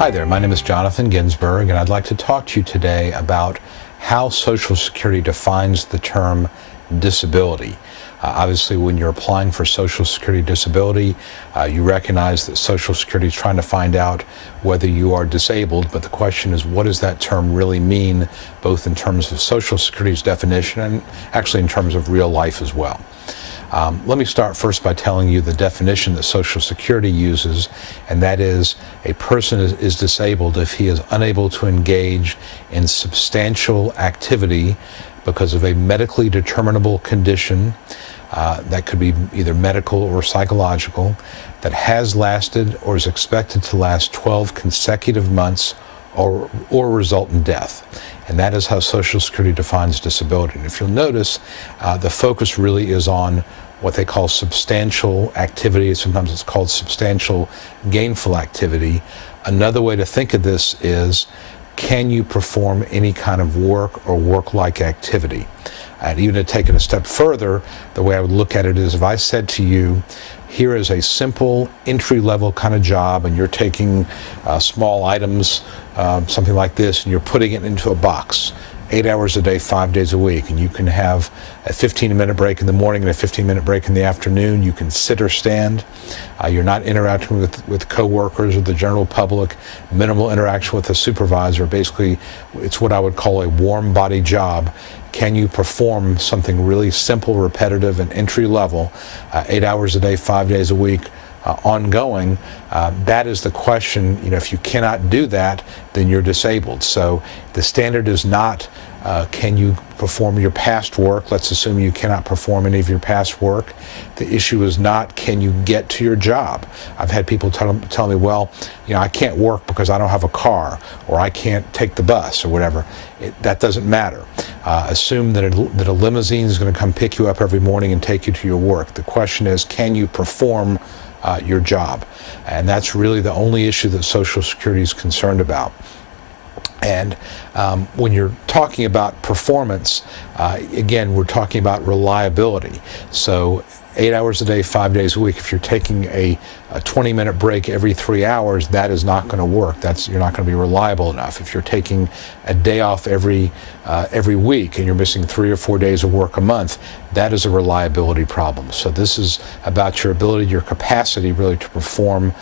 Hi there, my name is Jonathan Ginsberg, and I'd like to talk to you today about how Social Security defines the term disability. Obviously, when you're applying for Social Security disability, you recognize that Social Security is trying to find out whether you are disabled, but the question is, what does that term really mean, both in terms of Social Security's definition and actually in terms of real life as well. Let me start first by telling you the definition that Social Security uses, and that is a person is disabled if he is unable to engage in substantial activity because of a medically determinable condition that could be either medical or psychological that has lasted or is expected to last 12 consecutive months or result in death. And that is how Social Security defines disability. And if you'll notice, the focus really is on what they call substantial activity. Sometimes it's called substantial gainful activity. Another way to think of this is, can you perform any kind of work or work-like activity? And even to take it a step further, the way I would look at it is, if I said to you, here is a simple entry-level kind of job, and you're taking small items, something like this, and you're putting it into a box, 8 hours a day, 5 days a week, and you can have a 15-minute break in the morning and a 15-minute break in the afternoon. You can sit or stand. You're not interacting with coworkers or the general public, minimal interaction with a supervisor. Basically, it's what I would call a warm body job. Can you perform something really simple, repetitive, and entry level, 8 hours a day, 5 days a week, ongoing? That is the question. If you cannot do that, then you're disabled. So the standard is not can you perform your past work. Let's assume you cannot perform any of your past work. The issue is not, can you get to your job? I've had people tell me, well, I can't work because I don't have a car, or I can't take the bus, or whatever. That doesn't matter. Assume that a limousine is going to come pick you up every morning and take you to your work. The question is, can you perform your job? And that's really the only issue that Social Security is concerned about. And when you're talking about performance, again, we're talking about reliability. So 8 hours a day, 5 days a week, if you're taking a 20-minute break every 3 hours, that is not going to work. You're not going to be reliable enough. If you're taking a day off every week and you're missing 3 or 4 days of work a month, that is a reliability problem. So this is about your ability, your capacity really to perform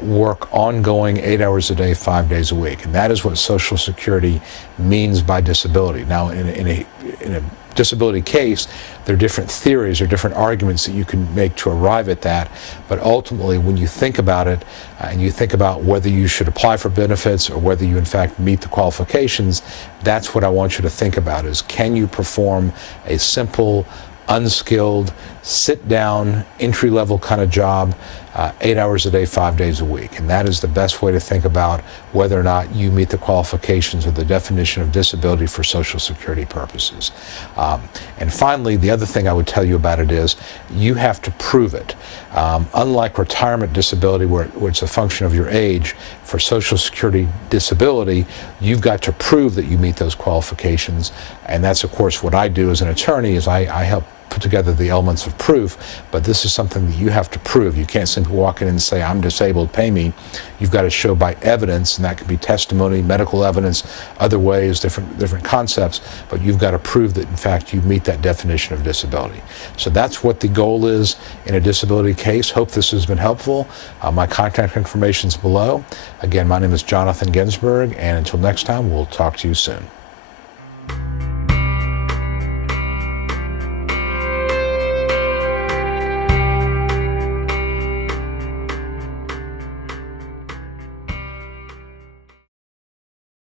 work ongoing 8 hours a day, 5 days a week. And that is what Social Security means by disability. Now, in a disability case, there are different theories or different arguments that you can make to arrive at that, but ultimately when you think about it and you think about whether you should apply for benefits or whether you in fact meet the qualifications, that's what I want you to think about, is can you perform a simple, unskilled, sit-down, entry-level kind of job 8 hours a day, 5 days a week. And that is the best way to think about whether or not you meet the qualifications or the definition of disability for Social Security purposes. And finally, the other thing I would tell you about it is you have to prove it. Unlike retirement disability, where it's a function of your age, for Social Security disability, you've got to prove that you meet those qualifications. And that's, of course, what I do as an attorney, is I help put together the elements of proof, but this is something that you have to prove. You can't simply walk in and say, I'm disabled, pay me. You've got to show by evidence, and that can be testimony, medical evidence, other ways, different concepts, but you've got to prove that in fact you meet that definition of disability. So that's what the goal is in a disability case. Hope this has been helpful. My contact information is below. Again, my name is Jonathan Ginsberg, and until next time, we'll talk to you soon.